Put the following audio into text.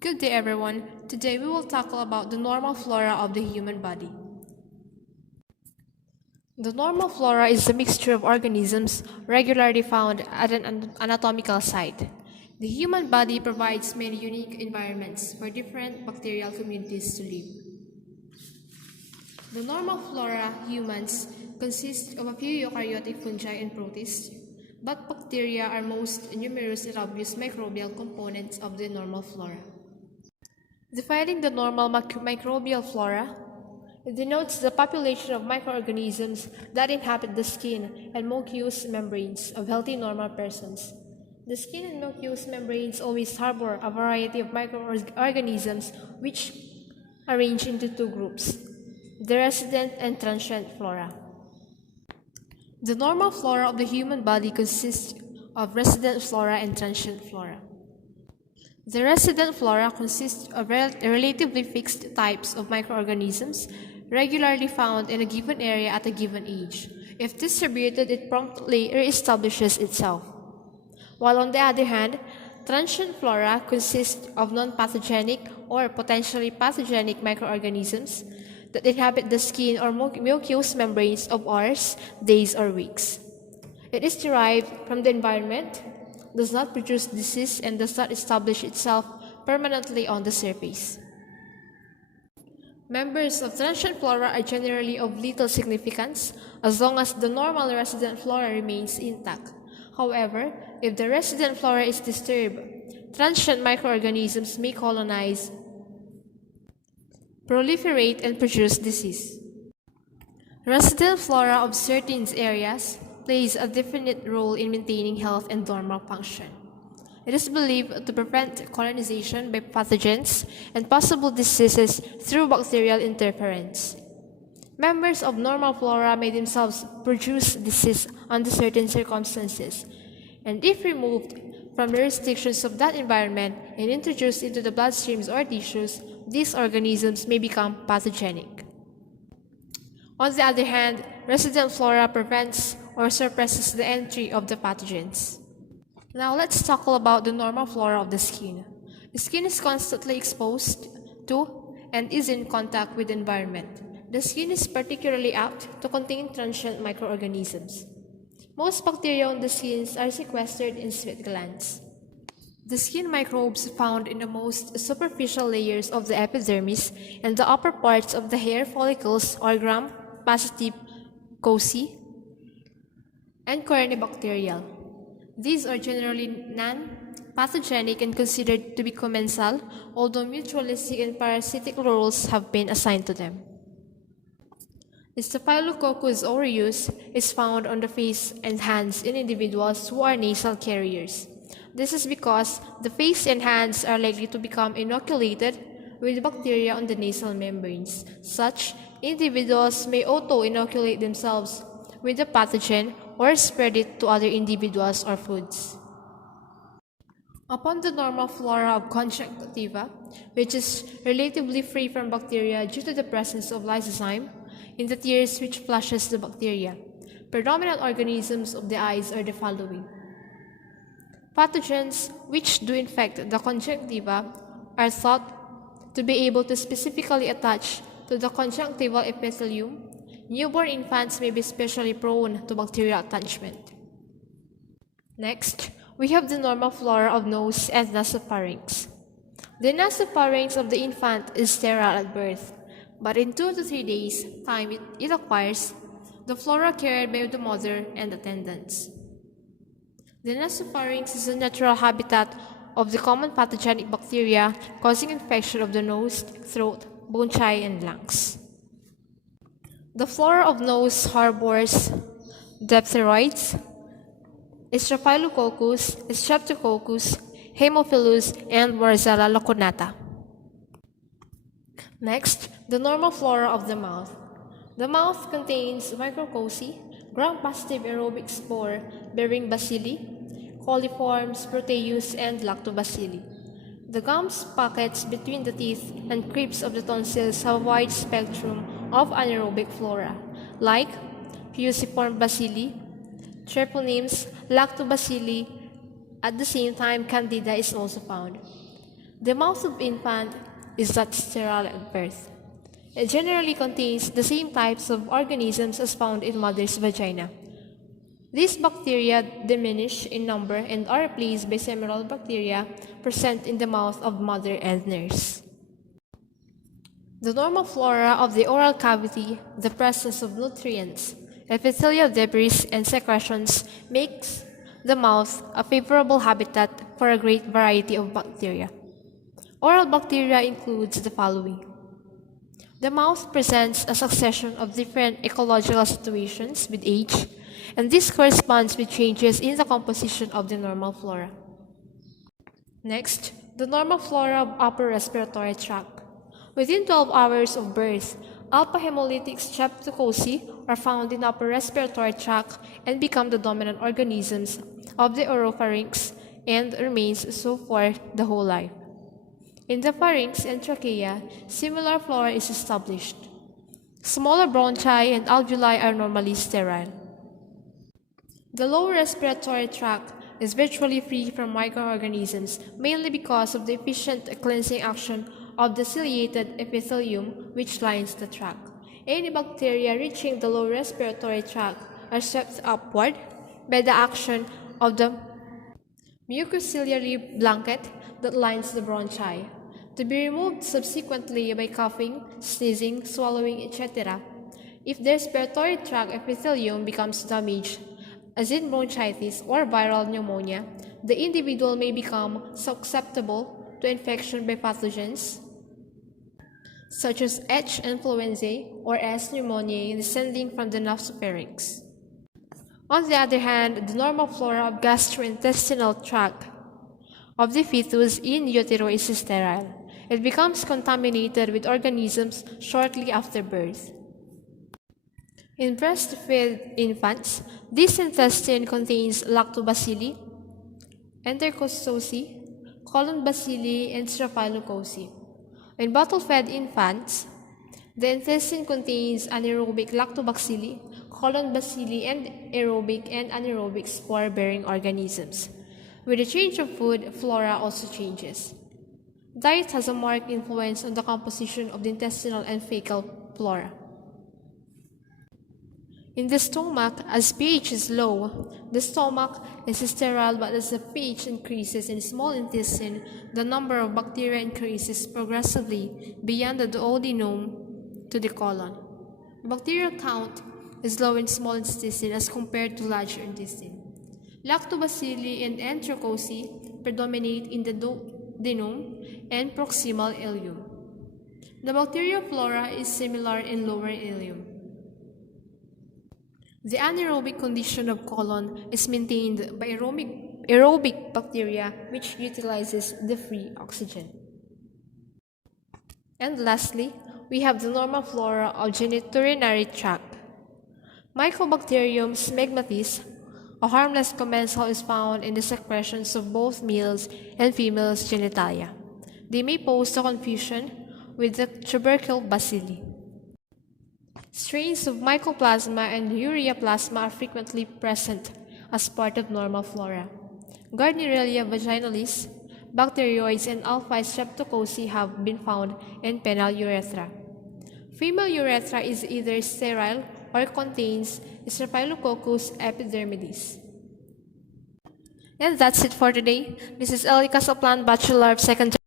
Good day everyone. Today we will tackle about the normal flora of the human body. The normal flora is a mixture of organisms regularly found at an anatomical site. The human body provides many unique environments for different bacterial communities to live. The normal flora humans consist of a few eukaryotic fungi and protists, but bacteria are most numerous and obvious microbial components of the normal flora. Defining the normal microbial flora, it denotes the population of microorganisms that inhabit the skin and mucous membranes of healthy normal persons. The skin and mucous membranes always harbor a variety of microorganisms which arrange into two groups, the resident and transient flora. The normal flora of the human body consists of resident flora and transient flora. The resident flora consists of relatively fixed types of microorganisms regularly found in a given area at a given age. If distributed, it promptly reestablishes itself. While on the other hand, transient flora consists of non-pathogenic or potentially pathogenic microorganisms that inhabit the skin or mucous membranes of hours, days, or weeks. It is derived from the environment, does not produce disease, and does not establish itself permanently on the surface. Members of transient flora are generally of little significance as long as the normal resident flora remains intact. However, if the resident flora is disturbed, transient microorganisms may colonize, proliferate, and produce disease. Resident flora of certain areas plays a definite role in maintaining health and normal function. It is believed to prevent colonization by pathogens and possible diseases through bacterial interference. Members of normal flora may themselves produce disease under certain circumstances, and if removed from the restrictions of that environment and introduced into the bloodstreams or tissues, these organisms may become pathogenic. On the other hand, resident flora prevents or suppresses the entry of the pathogens. Now let's talk about the normal flora of the skin. The skin is constantly exposed to and is in contact with the environment. The skin is particularly apt to contain transient microorganisms. Most bacteria on the skin are sequestered in sweat glands. The skin microbes found in the most superficial layers of the epidermis and the upper parts of the hair follicles are gram-positive cocci and corynebacterial. These are generally non-pathogenic and considered to be commensal, although mutualistic and parasitic roles have been assigned to them. The Staphylococcus aureus is found on the face and hands in individuals who are nasal carriers. This is because the face and hands are likely to become inoculated with bacteria on the nasal membranes. Such individuals may auto-inoculate themselves with the pathogen or spread it to other individuals or foods. Upon the normal flora of conjunctiva, which is relatively free from bacteria due to the presence of lysozyme in the tears which flushes the bacteria, predominant organisms of the eyes are the following. Pathogens which do infect the conjunctiva are thought to be able to specifically attach to the conjunctival epithelium. Newborn infants may be especially prone to bacterial attachment. Next, we have the normal flora of nose and nasopharynx. The nasopharynx of the infant is sterile at birth, but in 2 to 3 days' time it acquires the flora carried by the mother and attendants. The nasopharynx is a natural habitat of the common pathogenic bacteria causing infection of the nose, throat, bronchi, and lungs. The flora of nose harbors diphtheroids, Staphylococcus, Streptococcus, Haemophilus, and Warezella lacunata. Next, the normal flora of the mouth. The mouth contains micrococci, gram-positive aerobic spore-bearing bacilli, coliforms, proteus, and lactobacilli. The gums pockets between the teeth and crypts of the tonsils have a wide spectrum of anaerobic flora, like fusiform bacilli, treponemes, lactobacilli. At the same time, candida is also found. The mouth of infant is not sterile at birth. It generally contains the same types of organisms as found in mother's vagina. These bacteria diminish in number and are replaced by seminal bacteria present in the mouth of mother and nurse. The normal flora of the oral cavity, the presence of nutrients, epithelial debris, and secretions makes the mouth a favorable habitat for a great variety of bacteria. Oral bacteria includes the following. The mouth presents a succession of different ecological situations with age, and this corresponds with changes in the composition of the normal flora. Next, the normal flora of upper respiratory tract. Within 12 hours of birth, alpha hemolytic streptococci are found in upper respiratory tract and become the dominant organisms of the oropharynx and remains so for the whole life. In the pharynx and trachea, similar flora is established. Smaller bronchi and alveoli are normally sterile. The lower respiratory tract is virtually free from microorganisms, mainly because of the efficient cleansing action of the ciliated epithelium which lines the tract. Any bacteria reaching the lower respiratory tract are swept upward by the action of the mucociliary blanket that lines the bronchi, to be removed subsequently by coughing, sneezing, swallowing, etc. If the respiratory tract epithelium becomes damaged, as in bronchitis or viral pneumonia, the individual may become susceptible to infection by pathogens such as H. influenzae or S. pneumoniae descending from the Nasopharynx. On the other hand, the normal flora of gastrointestinal tract of the fetus in utero is sterile. It becomes contaminated with organisms shortly after birth. In breastfed infants, this intestine contains lactobacilli, enterococci, colon bacilli, and staphylococcus. In bottle-fed infants, the intestine contains anaerobic lactobacilli, colon bacilli, and aerobic and anaerobic spore-bearing organisms. With the change of food, flora also changes. Diet has a marked influence on the composition of the intestinal and fecal flora. In the stomach, as pH is low, the stomach is sterile, but as the pH increases in small intestine, the number of bacteria increases progressively beyond the duodenum to the colon. Bacterial count is low in small intestine as compared to large intestine. Lactobacilli and enterococci predominate in the duodenum and proximal ileum. The bacterial flora is similar in lower ileum. The anaerobic condition of colon is maintained by aerobic bacteria which utilizes the free oxygen. And lastly, we have the normal flora of urinary tract. Mycobacterium smegmatis, a harmless commensal, is found in the secretions of both males and females' genitalia. They may pose a confusion with the tubercle bacilli. Strains of Mycoplasma and Ureaplasma are frequently present as part of normal flora. Gardnerella vaginalis, bacteroids, and alpha streptococci have been found in penile urethra. Female urethra is either sterile or contains Staphylococcus epidermidis. And that's it for today. This is Elica Saplan, Bachelor of Secondary